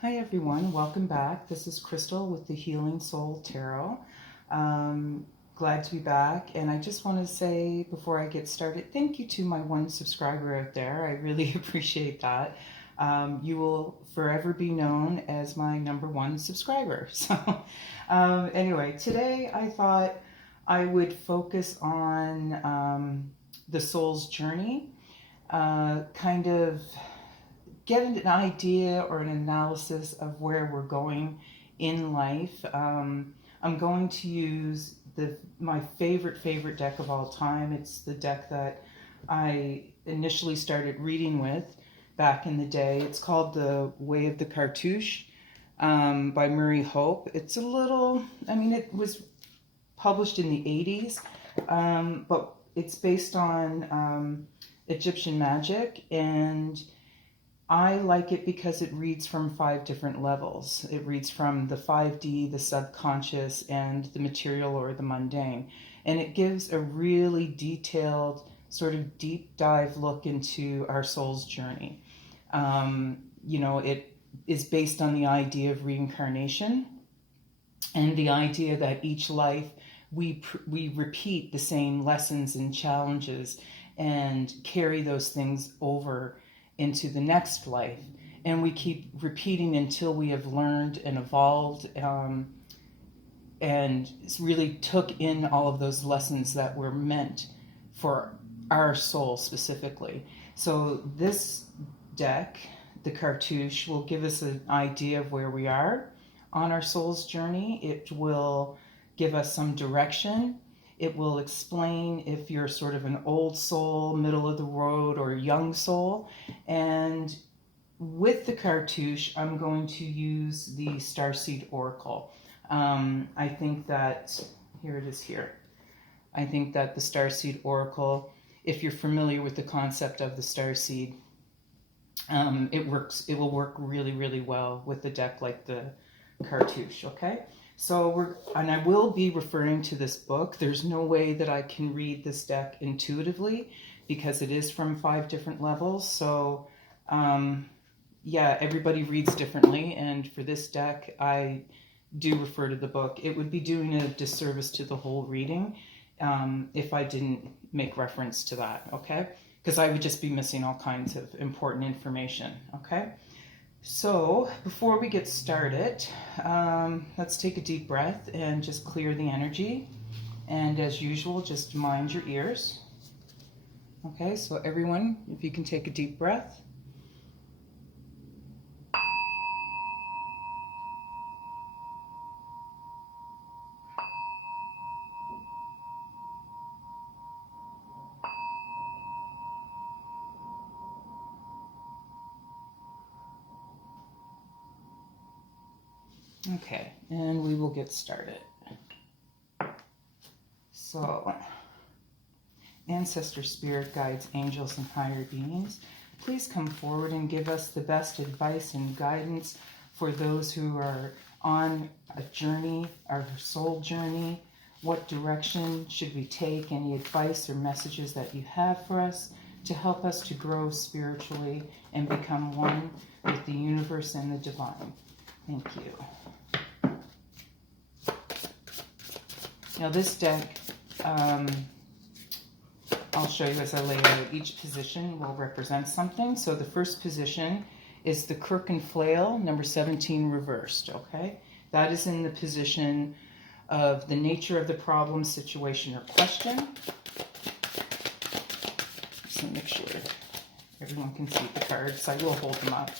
Hi everyone, welcome back. This is Crystal with the Healing Soul Tarot. Glad to be back, and I just want to say before I get started, thank you to my one subscriber out there. I really appreciate that. You will forever be known as my number one subscriber. So anyway, today I thought I would focus on the soul's journey, kind of get an idea or an analysis of where we're going in life. I'm going to use my favorite deck of all time. It's the deck that I initially started reading with back in the day. It's called The Way of the Cartouche by Murray Hope. It's a little, it was published in the 80s, but it's based on Egyptian magic, and I like it because it reads from 5 different levels. It reads from the 5D, the subconscious, and the material or the mundane. And it gives a really detailed, sort of deep dive look into our soul's journey. It is based on the idea of reincarnation and the idea that each life we repeat the same lessons and challenges and carry those things over into the next life, and we keep repeating until we have learned and evolved, and really took in all of those lessons that were meant for our soul specifically. So this deck, the Cartouche, will give us an idea of where we are on our soul's journey. It will give us some direction. It will explain if you're sort of an old soul, middle of the road, or a young soul. And with the Cartouche, I'm going to use the Starseed Oracle. I think that, here it is here. I think that the Starseed Oracle, if you're familiar with the concept of the Starseed, it will work really, really well with a deck like the Cartouche, okay? So and I will be referring to this book. There's no way that I can read this deck intuitively because it is from 5 different levels. So everybody reads differently. And for this deck, I do refer to the book. It would be doing a disservice to the whole reading if I didn't make reference to that, okay? Because I would just be missing all kinds of important information, okay? So before we get started, let's take a deep breath and just clear the energy. And as usual, just mind your ears. Okay, so everyone, if you can take a deep breath. Okay, and we will get started. So, ancestor spirit guides, angels, and higher beings, please come forward and give us the best advice and guidance for those who are on a journey, our soul journey. What direction should we take? Any advice or messages that you have for us to help us to grow spiritually and become one with the universe and the divine. Thank you. Now this deck, I'll show you as I lay out. Each position will represent something. So the first position is the Crook and Flail, number 17 reversed, okay? That is in the position of the nature of the problem, situation, or question. Just to make sure everyone can see the cards. I will hold them up.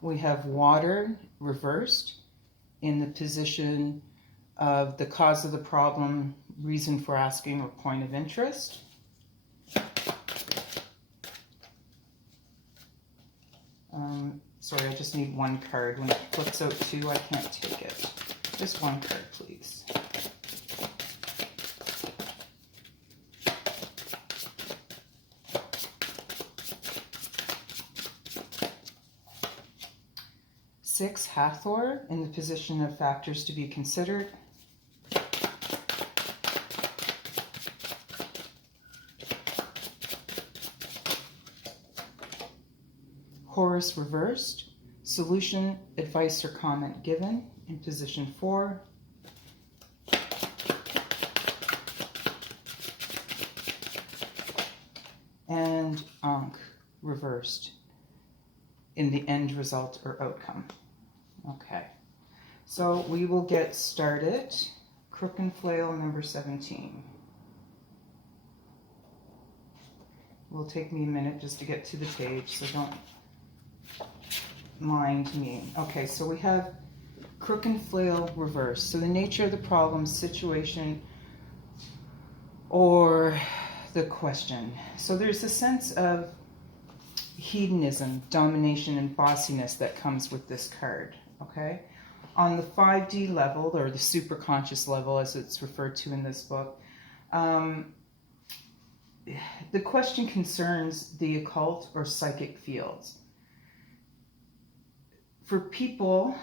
We have water reversed in the position of the cause of the problem, reason for asking, or point of interest. Sorry, I just need one card. When it flips out 2, I can't take it. Just one card, please. Six, Hathor, in the position of factors to be considered. Horus reversed, solution, advice, or comment given in position 4. And Ankh reversed in the end result or outcome. Okay, so we will get started. Crook and Flail number 17. Will take me a minute just to get to the page, so don't mind me. Okay, so we have Crook and Flail reversed. So the nature of the problem, situation, or the question. So there's a sense of hedonism, domination, and bossiness that comes with this card, okay? On the 5D level, or the superconscious level as it's referred to in this book, the question concerns the occult or psychic fields. For people,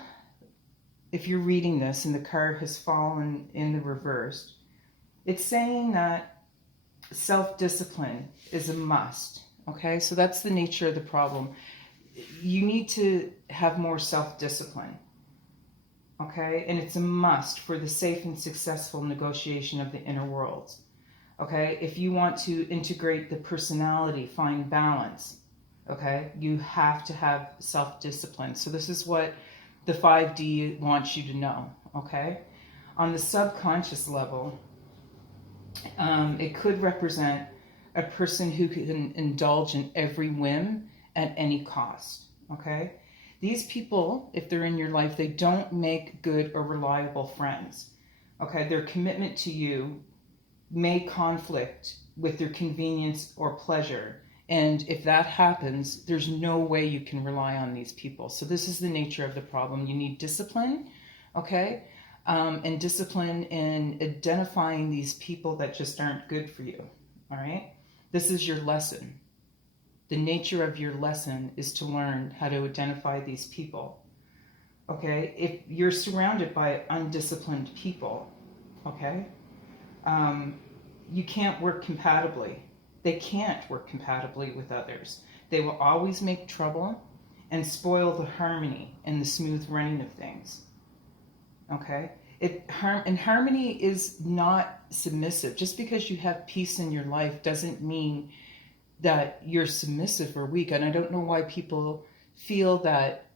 if you're reading this and the card has fallen in the reversed, it's saying that self-discipline is a must, okay? So that's the nature of the problem. You need to have more self-discipline, okay? And it's a must for the safe and successful negotiation of the inner worlds, okay? If you want to integrate the personality, find balance, okay, you have to have self-discipline. So this is what the 5D wants you to know, okay? On the subconscious level, it could represent a person who can indulge in every whim at any cost, okay? These people, if they're in your life, they don't make good or reliable friends, okay? Their commitment to you may conflict with their convenience or pleasure. And if that happens, there's no way you can rely on these people. So this is the nature of the problem. You need discipline, okay? And discipline in identifying these people that just aren't good for you, all right? This is your lesson. The nature of your lesson is to learn how to identify these people, okay? If you're surrounded by undisciplined people, okay, you can't work compatibly. They can't work compatibly with others. They will always make trouble and spoil the harmony and the smooth running of things. Okay? And harmony is not submissive. Just because you have peace in your life doesn't mean that you're submissive or weak. And I don't know why people feel that,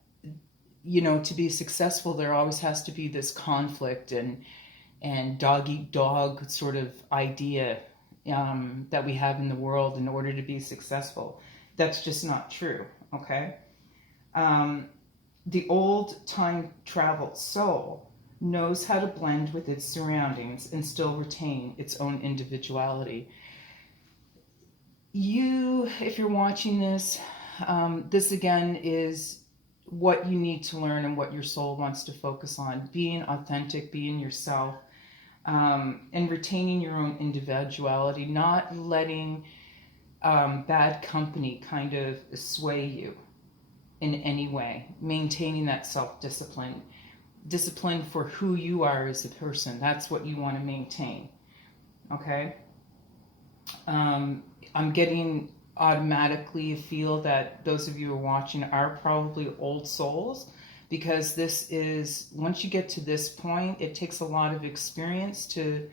you know, to be successful, there always has to be this conflict and dog-eat-dog sort of idea that we have in the world in order to be successful. That's just not true, okay? The old time-traveled soul knows how to blend with its surroundings and still retain its own individuality. If you're watching this, this again is what you need to learn and what your soul wants to focus on. Being authentic, being yourself, and retaining your own individuality, not letting bad company kind of sway you in any way. Maintaining that self-discipline. Discipline for who you are as a person. That's what you want to maintain. Okay? I'm getting automatically a feel that those of you who are watching are probably old souls, because this is, once you get to this point, it takes a lot of experience to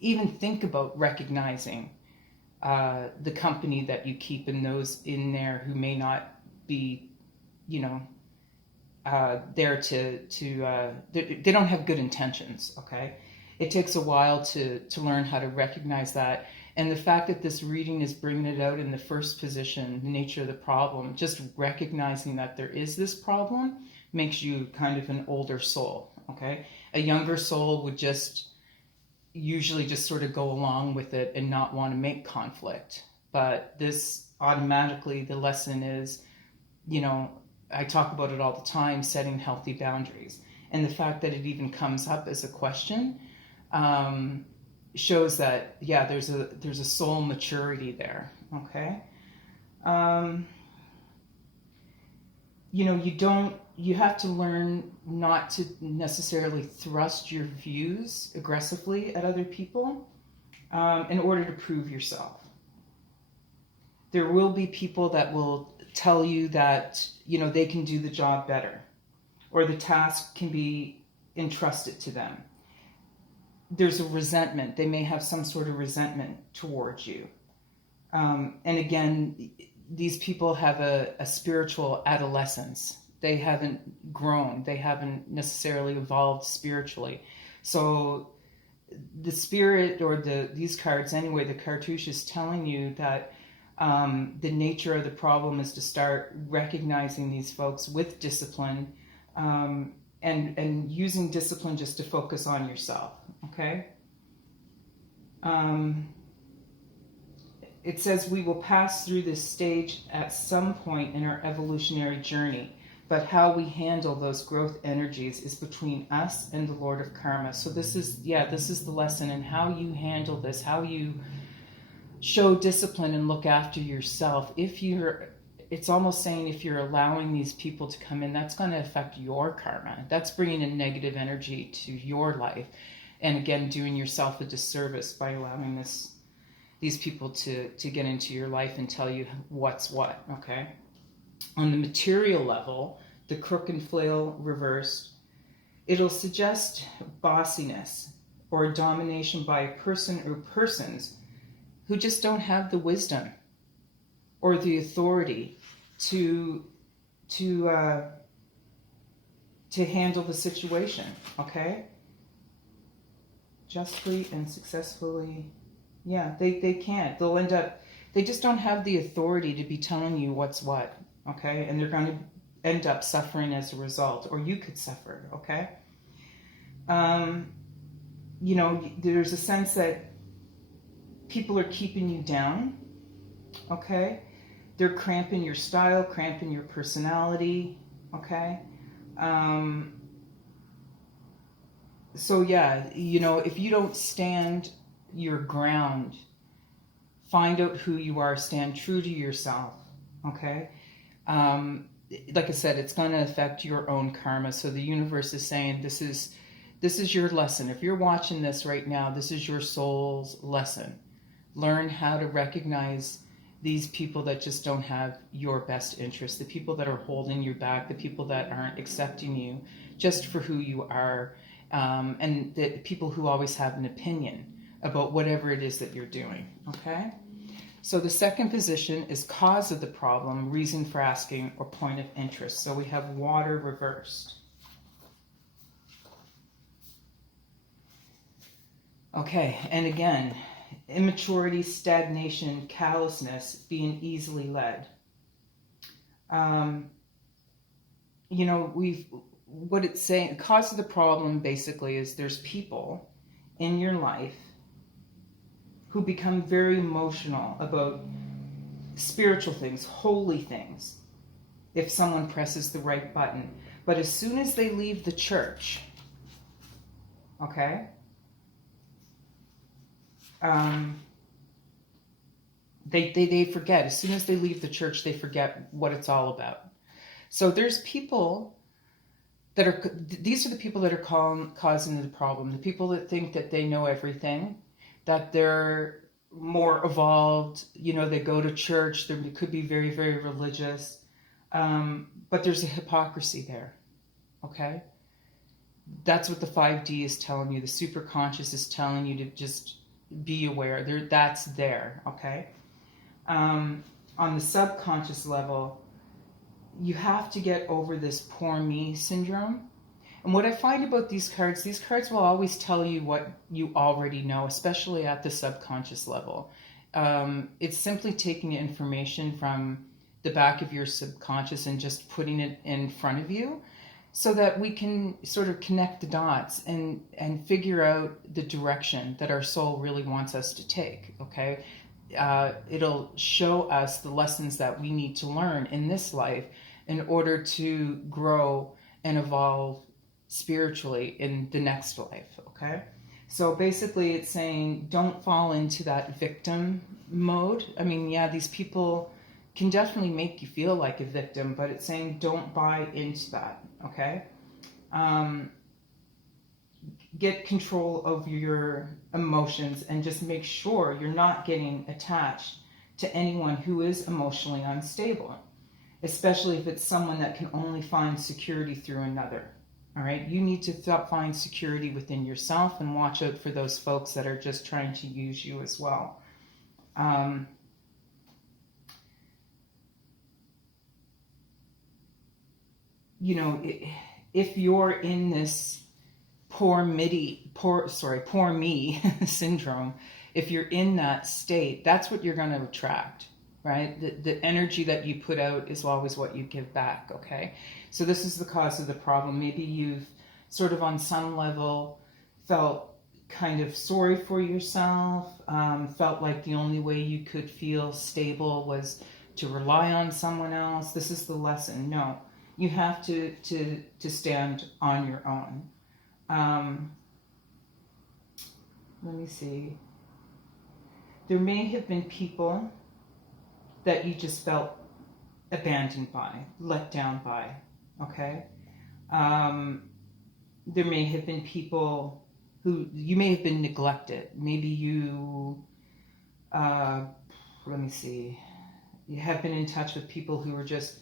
even think about recognizing the company that you keep and those in there who may not be, you know, there they don't have good intentions, okay? It takes a while to learn how to recognize that. And the fact that this reading is bringing it out in the first position, the nature of the problem, just recognizing that there is this problem makes you kind of an older soul, okay? A younger soul would just usually just sort of go along with it and not want to make conflict. But this automatically, the lesson is, you know, I talk about it all the time, setting healthy boundaries. And the fact that it even comes up as a question shows that, yeah, there's a soul maturity there, okay? You know, you have to learn not to necessarily thrust your views aggressively at other people in order to prove yourself. There will be people that will tell you that, they can do the job better, or the task can be entrusted to them. There's a resentment. They may have some sort of resentment towards you. And again, these people have a spiritual adolescence. They haven't grown. They haven't necessarily evolved spiritually. So the spirit, or these cards anyway, the cartouche is telling you that the nature of the problem is to start recognizing these folks with discipline, and using discipline just to focus on yourself, okay? It says we will pass through this stage at some point in our evolutionary journey, but how we handle those growth energies is between us and the Lord of Karma. So this is the lesson, and how you handle this, how you show discipline and look after yourself. It's almost saying if you're allowing these people to come in, that's going to affect your karma. That's bringing a negative energy to your life. And again, doing yourself a disservice by allowing these people to get into your life and tell you what's what, okay? On the material level, the crook and flail reversed, it'll suggest bossiness or domination by a person or persons who just don't have the wisdom or the authority to handle the situation, okay? Justly and successfully. Yeah, they can't. They just don't have the authority to be telling you what's what, okay? And they're going to end up suffering as a result, or you could suffer, okay? There's a sense that people are keeping you down, okay? They're cramping your style, cramping your personality, okay? So yeah, if you don't stand your ground, find out who you are, stand true to yourself, okay? Like I said, it's going to affect your own karma. So the universe is saying this is your lesson. If you're watching this right now, this is your soul's lesson. Learn how to recognize these people that just don't have your best interest, the people that are holding you back, the people that aren't accepting you just for who you are, and the people who always have an opinion about whatever it is that you're doing, okay? So the second position is cause of the problem, reason for asking, or point of interest. So we have water reversed. Okay, and again, immaturity, stagnation, callousness, being easily led. What it's saying, the cause of the problem basically is there's people in your life who become very emotional about spiritual things, holy things, if someone presses the right button. But as soon as they leave the church, okay, they forget. As soon as they leave the church, they forget what it's all about. So there's people these are the people that are causing the problem. The people that think that they know everything, that they're more evolved, they go to church, they could be very, very religious, but there's a hypocrisy there, okay? That's what the 5D is telling you. The superconscious is telling you to just be aware. That's there, okay? On the subconscious level, you have to get over this poor me syndrome. And what I find about these cards will always tell you what you already know, especially at the subconscious level. It's simply taking information from the back of your subconscious and just putting it in front of you so that we can sort of connect the dots and figure out the direction that our soul really wants us to take, okay? It'll show us the lessons that we need to learn in this life in order to grow and evolve spiritually in the next life, okay? So basically it's saying don't fall into that victim mode. I mean, yeah, these people can definitely make you feel like a victim, but it's saying don't buy into that, okay? Get control of your emotions and just make sure you're not getting attached to anyone who is emotionally unstable. especially if it's someone that can only find security through another. All right, you need to find security within yourself and watch out for those folks that are just trying to use you as well. You know, if you're in this poor me syndrome, if you're in that state, that's what you're going to attract, right? The energy that you put out is always what you give back, okay? So this is the cause of the problem. Maybe you've sort of on some level felt kind of sorry for yourself, felt like the only way you could feel stable was to rely on someone else. This is the lesson. No, you have to stand on your own. Let me see. There may have been people that you just felt abandoned by, let down by, okay? There may have been people who, you may have been neglected. Maybe you, let me see, you have been in touch with people who were just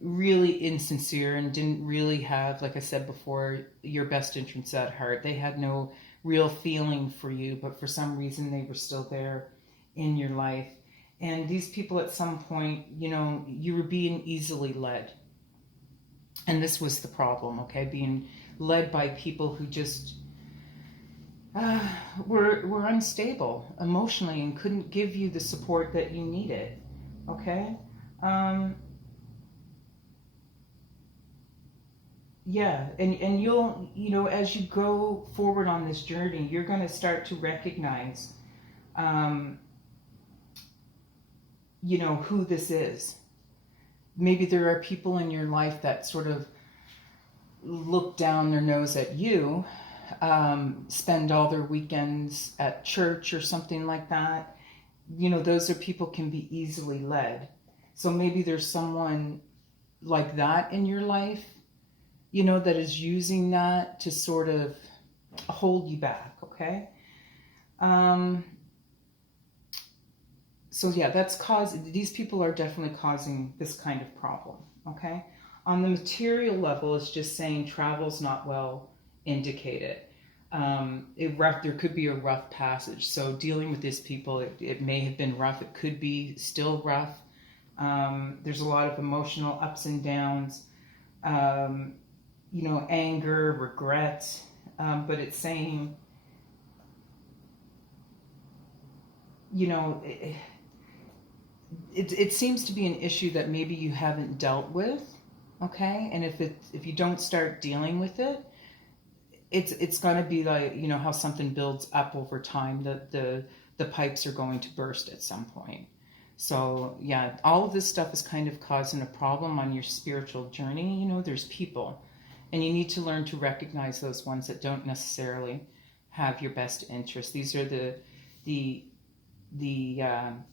really insincere and didn't really have, like I said before, your best interests at heart. They had no real feeling for you, but for some reason they were still there in your life. And these people at some point, you know, you were being easily led. And this was the problem, okay? Being led by people who just were unstable emotionally and couldn't give you the support that you needed, okay? Yeah, and you'll, you know, as you go forward on this journey, you're going to start to recognize, you know, who this is. Maybe there are people in your life that sort of look down their nose at you, spend all their weekends at church or something like that. You know, those are people can be easily led. So maybe there's someone like that in your life, you know, that is using that to sort of hold you back, okay? So yeah, these people are definitely causing this kind of problem, okay? On the material level, it's just saying travel's not well indicated. There could be a rough passage. So dealing with these people, it may have been rough. It could be still rough. There's a lot of emotional ups and downs. You know, anger, regret, but it's saying, you know, it seems to be an issue that maybe you haven't dealt with, okay? And if you don't start dealing with it, it's going to be like, you know, how something builds up over time, the pipes are going to burst at some point. So yeah, all of this stuff is kind of causing a problem on your spiritual journey. You know, there's people. And you need to learn to recognize those ones that don't necessarily have your best interest. These are the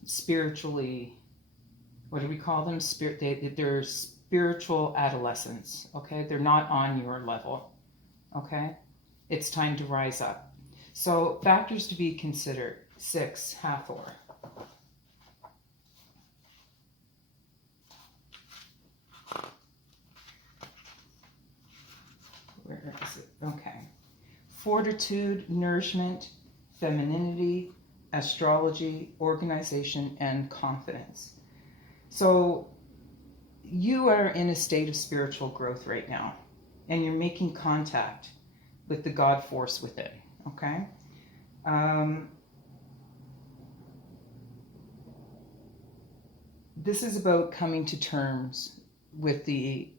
spiritually, what do we call them? They're spiritual adolescents, okay? They're not on your level, okay? It's time to rise up. So factors to be considered. 6, Hathor. Where is it? Okay. Fortitude, nourishment, femininity, astrology, organization, and confidence. So you are in a state of spiritual growth right now, and you're making contact with the God force within, okay? This is about coming to terms with the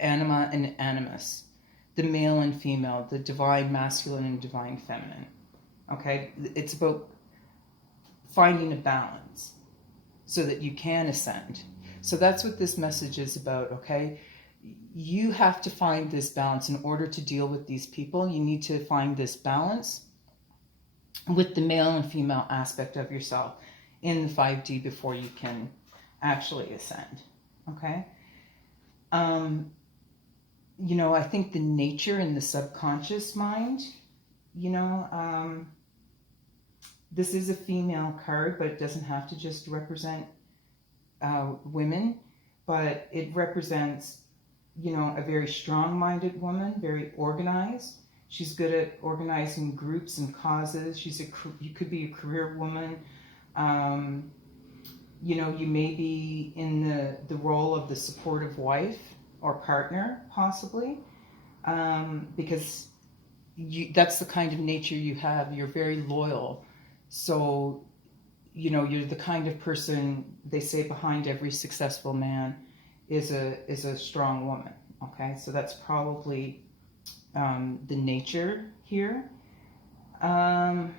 anima and animus, the male and female, the divine masculine and divine feminine. Okay? It's about finding a balance so that you can ascend. So that's what this message is about, okay? You have to find this balance in order to deal with these people. You need to find this balance with the male and female aspect of yourself in the 5D before you can actually ascend, okay? You know, I think the nature in the subconscious mind, you know, this is a female card, but it doesn't have to just represent women. but it represents, a very strong-minded woman, very organized. She's good at organizing groups and causes. You could be a career woman. You may be in the role of the supportive wife or partner, possibly, because that's the kind of nature you have. You're very loyal. So, you're the kind of person, they say behind every successful man is a strong woman. Okay, so that's probably the nature here. And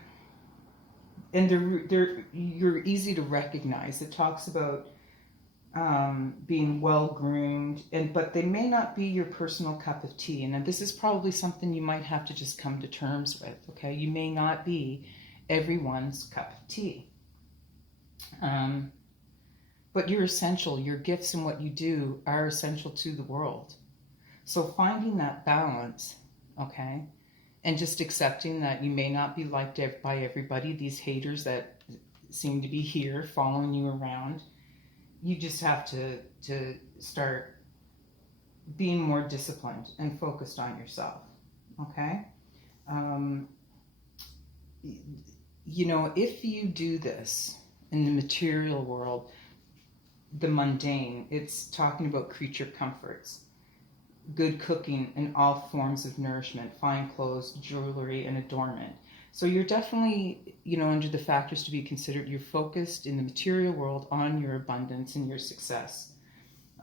you're easy to recognize. It talks about being well groomed, but they may not be your personal cup of tea. And this is probably something you might have to just come to terms with. Okay, you may not be everyone's cup of tea, but you're essential. Your gifts and what you do are essential to the world. So finding that balance, okay, and just accepting that you may not be liked by everybody, these haters that seem to be here following you around, you just have to start being more disciplined and focused on yourself, okay? If you do this in the material world, the mundane, it's talking about creature comforts, good cooking and all forms of nourishment, fine clothes, jewelry, and adornment. So you're definitely, under the factors to be considered, you're focused in the material world on your abundance and your success.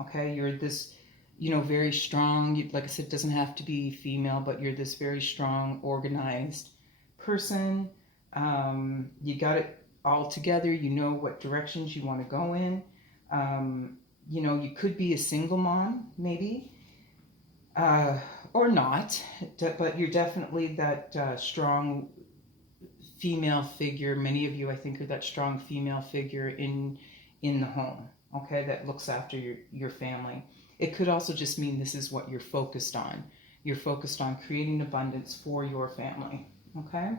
Okay, you're this, very strong, like I said, it doesn't have to be female, but you're this very strong, organized person. You got it all together. You know what directions you want to go in. You could be a single mom, maybe. Or not, but you're definitely that strong female figure. Many of you, I think, are that strong female figure in the home, okay, that looks after your family. It could also just mean this is what you're focused on. You're focused on creating abundance for your family, okay?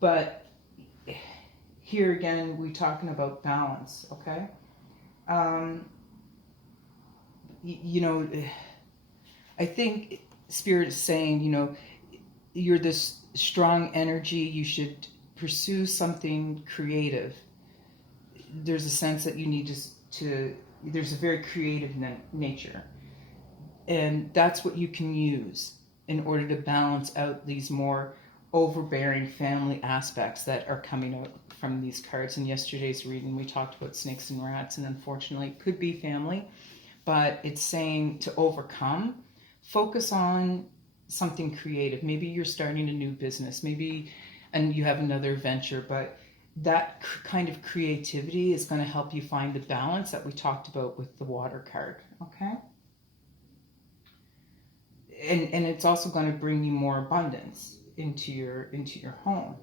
But here again, we're talking about balance, okay? I think Spirit is saying, you're this strong energy, you should pursue something creative. There's a sense that you need there's a very creative nature. And that's what you can use in order to balance out these more overbearing family aspects that are coming out from these cards. In yesterday's reading, we talked about snakes and rats, and unfortunately it could be family, but it's saying to overcome, focus on something creative. Maybe you're starting a new business, and you have another venture, but that kind of creativity is going to help you find the balance that we talked about with the water card, okay? And it's also going to bring you more abundance into your home.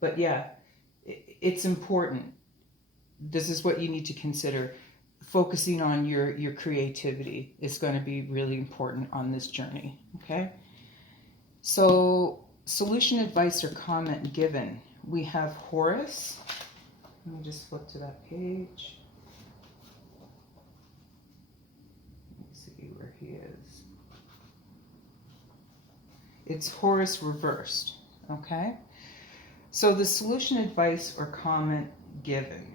But yeah, it's important. This is what you need to consider. Focusing on your creativity is going to be really important on this journey, okay? So, solution, advice, or comment given. We have Horus. Let me just flip to that page. Let me see where he is. It's Horus reversed, okay? So the solution, advice, or comment given.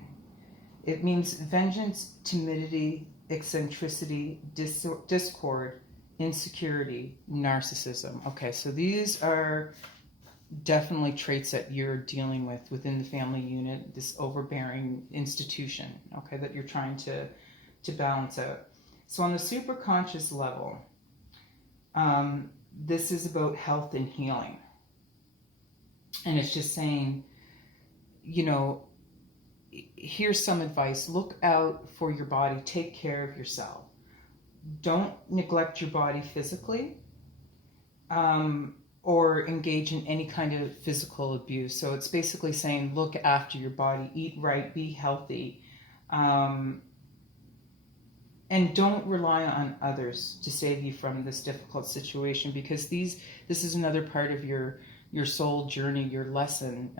It means vengeance, timidity, eccentricity, discord, insecurity, narcissism. Okay, so these are definitely traits that you're dealing with within the family unit, this overbearing institution, okay, that you're trying to balance out. So on the superconscious level, this is about health and healing. And it's just saying, here's some advice. Look out for your body. Take care of yourself. Don't neglect your body physically, or engage in any kind of physical abuse. So it's basically saying, look after your body, eat right, be healthy, and don't rely on others to save you from this difficult situation, because this is another part of your your soul journey, your lesson.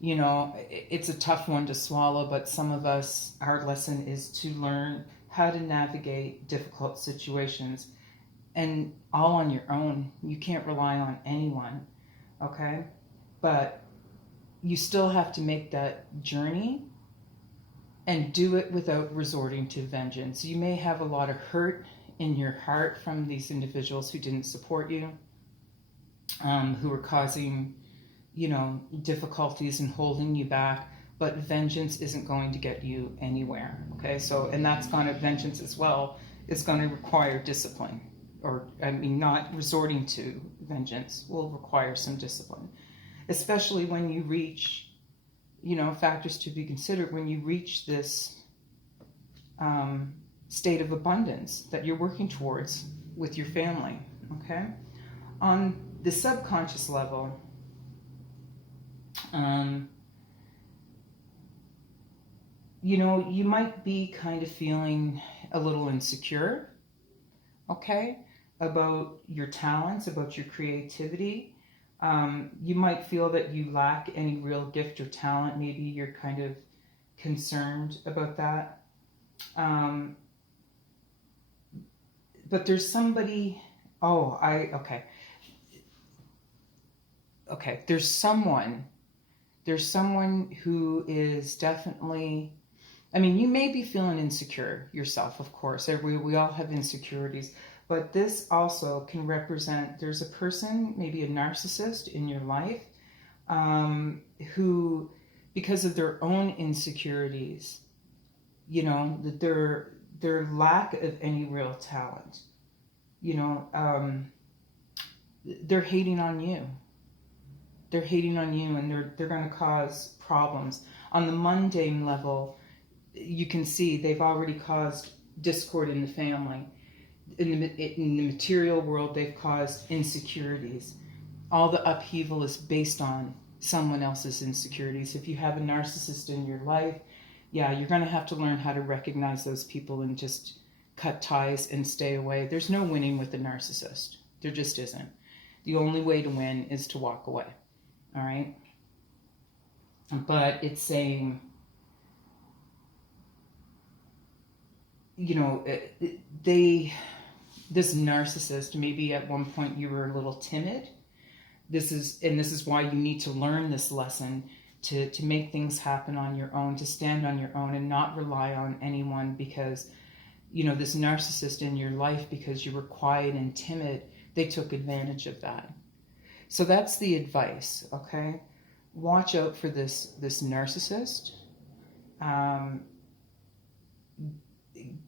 You know, it's a tough one to swallow, but some of us, our lesson is to learn how to navigate difficult situations, and all on your own. You can't rely on anyone, okay? But you still have to make that journey and do it without resorting to vengeance. You may have a lot of hurt in your heart from these individuals who didn't support you, who were causing, you know, difficulties and holding you back, but vengeance isn't going to get you anywhere, okay? So, and that's kind of vengeance as well, is going to require discipline, or, I mean, not resorting to vengeance will require some discipline, especially when you reach, you know, factors to be considered when you reach this state of abundance that you're working towards with your family, okay? On the subconscious level, you know, you might be kind of feeling a little insecure, okay, about your talents, about your creativity. You might feel that you lack any real gift or talent. Maybe you're kind of concerned about that. But there's somebody, okay, there's someone who is definitely, I mean, you may be feeling insecure yourself, of course. We all have insecurities, but this also can represent, there's a person, maybe a narcissist in your life, who, because of their own insecurities, you know, that their lack of any real talent, you know, they're hating on you. They're hating on you, and they're going to cause problems. On the mundane level, you can see they've already caused discord in the family. In the material world, they've caused insecurities. All the upheaval is based on someone else's insecurities. If you have a narcissist in your life, yeah, you're going to have to learn how to recognize those people and just cut ties and stay away. There's no winning with a narcissist. There just isn't. The only way to win is to walk away. All right? But it's saying, you know, this narcissist, maybe at one point you were a little timid. This is why you need to learn this lesson, to make things happen on your own, to stand on your own and not rely on anyone, because, you know, this narcissist in your life, because you were quiet and timid, they took advantage of that. So that's the advice, okay? Watch out for this narcissist.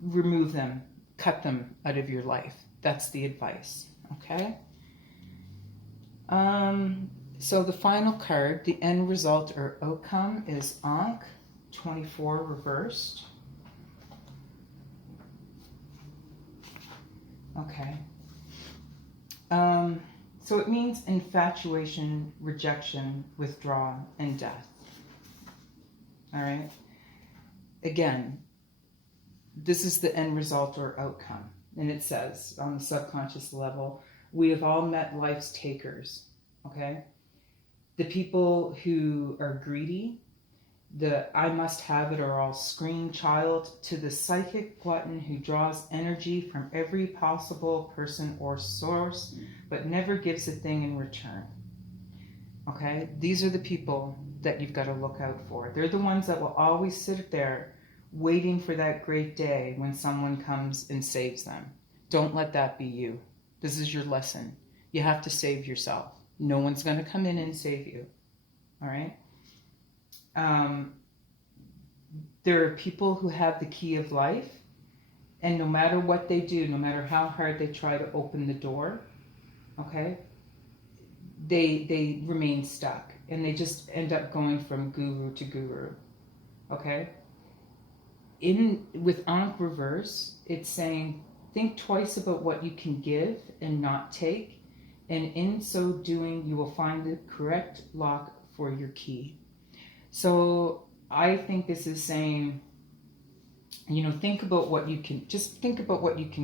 Remove them, cut them out of your life. That's the advice, okay? So the final card, the end result or outcome, is Ankh 24 reversed. Okay. So it means infatuation, rejection, withdrawal, and death. All right. Again, this is the end result or outcome. And it says on the subconscious level, we have all met life's takers. Okay. The people who are greedy, the I must have it or I'll scream child, to the psychic glutton who draws energy from every possible person or source, but never gives a thing in return. Okay? These are the people that you've got to look out for. They're the ones that will always sit there waiting for that great day when someone comes and saves them. Don't let that be you. This is your lesson. You have to save yourself. No one's going to come in and save you. All right? There are people who have the key of life, and no matter what they do, no matter how hard they try to open the door, okay, they remain stuck, and they just end up going from guru to guru, okay? With Ankh reverse, it's saying, think twice about what you can give and not take, and in so doing, you will find the correct lock for your key. So I think this is saying, you know, think about what you can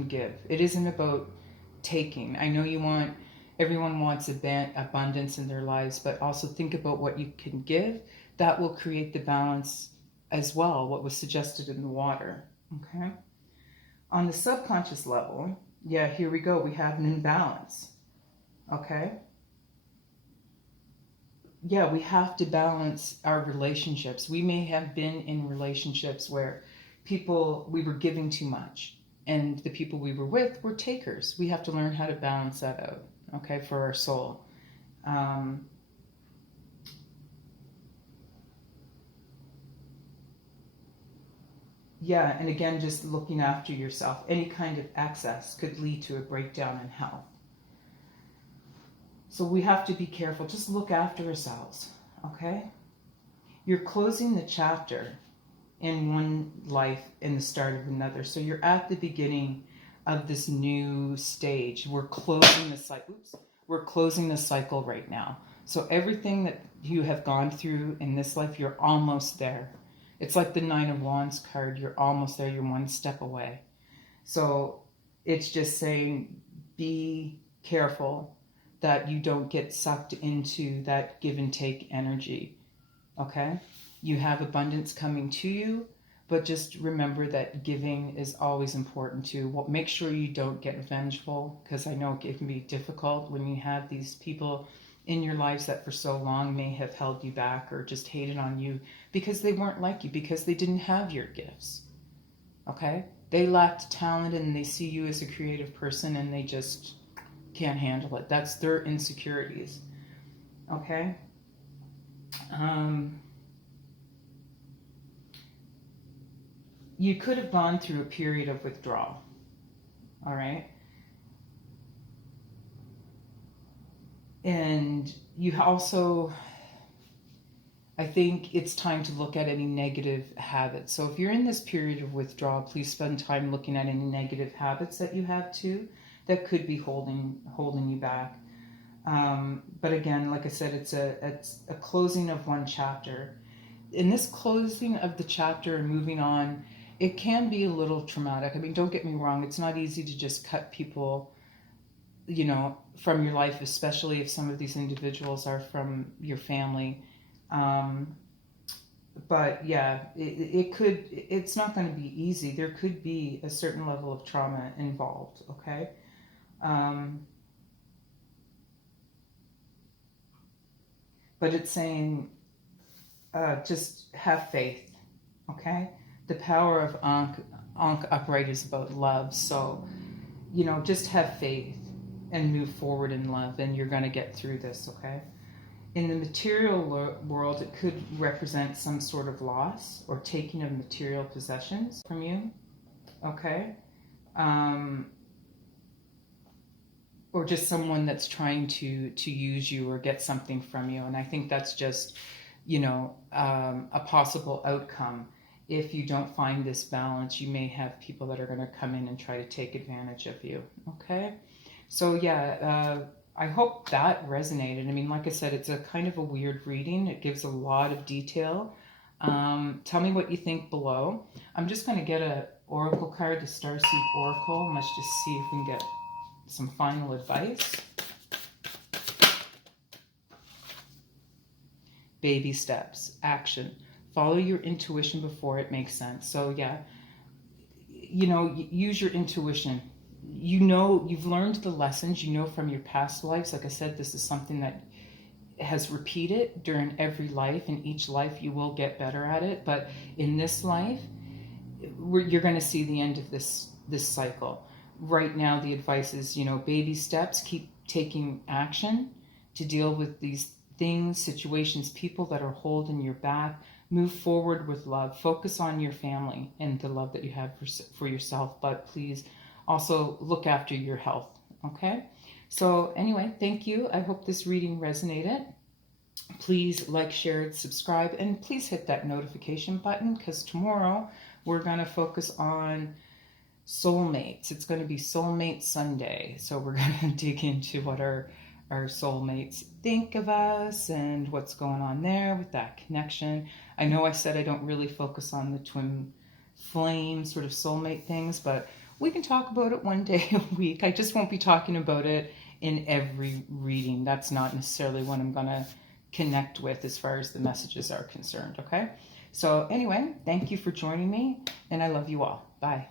give. It isn't about taking. I know you want, Everyone wants abundance in their lives, but also think about what you can give. That will create the balance as well, what was suggested in the water. Okay. On the subconscious level, yeah, here we go. We have an imbalance. Okay. Yeah, we have to balance our relationships. We may have been in relationships where we were giving too much, and the people we were with were takers. We have to learn how to balance that out, okay, for our soul. Yeah, and again, just looking after yourself. Any kind of excess could lead to a breakdown in health. So we have to be careful. Just look after ourselves, okay? You're closing the chapter in one life in the start of another. So you're at the beginning of this new stage. We're closing the cycle. We're closing the cycle right now. So everything that you have gone through in this life, you're almost there. It's like the Nine of Wands card. You're almost there. You're one step away. So it's just saying, be careful that you don't get sucked into that give and take energy. Okay? You have abundance coming to you, but just remember that giving is always important too. Well, make sure you don't get vengeful, because I know it can be difficult when you have these people in your lives that for so long may have held you back or just hated on you because they weren't like you, because they didn't have your gifts. Okay? They lacked talent and they see you as a creative person and they just can't handle it. That's their insecurities. Okay? You could have gone through a period of withdrawal. All right? And you also, I think it's time to look at any negative habits. So if you're in this period of withdrawal, please spend time looking at any negative habits that you have too that could be holding you back. But again, like I said, it's a closing of one chapter. In this closing of the chapter and moving on, it can be a little traumatic. I mean, don't get me wrong. It's not easy to just cut people, from your life, especially if some of these individuals are from your family. But yeah, it's not going to be easy. There could be a certain level of trauma involved, okay? But it's saying, just have faith, okay? The power of Ankh upright is about love. So, just have faith and move forward in love, and you're going to get through this, okay? In the material world, it could represent some sort of loss or taking of material possessions from you, okay? Or just someone that's trying to use you or get something from you. And I think that's just, a possible outcome. If you don't find this balance, you may have people that are going to come in and try to take advantage of you, okay? So yeah, I hope that resonated. I mean, like I said, it's a kind of a weird reading. It gives a lot of detail. Tell me what you think below. I'm just going to get an oracle card, the Starseed Oracle, and let's just see if we can get some final advice. Baby steps, action. Follow your intuition before it makes sense. So yeah, use your intuition. You've learned the lessons, from your past lives. Like I said, this is something that has repeated during every life. In each life, you will get better at it. But in this life, you're going to see the end of this cycle. Right now, the advice is, baby steps. Keep taking action to deal with these things, situations, people that are holding your back. Move forward with love. Focus on your family and the love that you have for yourself. But please also look after your health, okay? So anyway, thank you. I hope this reading resonated. Please like, share, subscribe, and please hit that notification button, because tomorrow we're going to focus on soulmates. It's going to be Soulmate Sunday. So we're going to dig into what our soulmates think of us and what's going on there with that connection. I know I said I don't really focus on the twin flame sort of soulmate things, but we can talk about it one day a week. I just won't be talking about it in every reading. That's not necessarily what I'm going to connect with as far as the messages are concerned, okay? So anyway, thank you for joining me, and I love you all. Bye.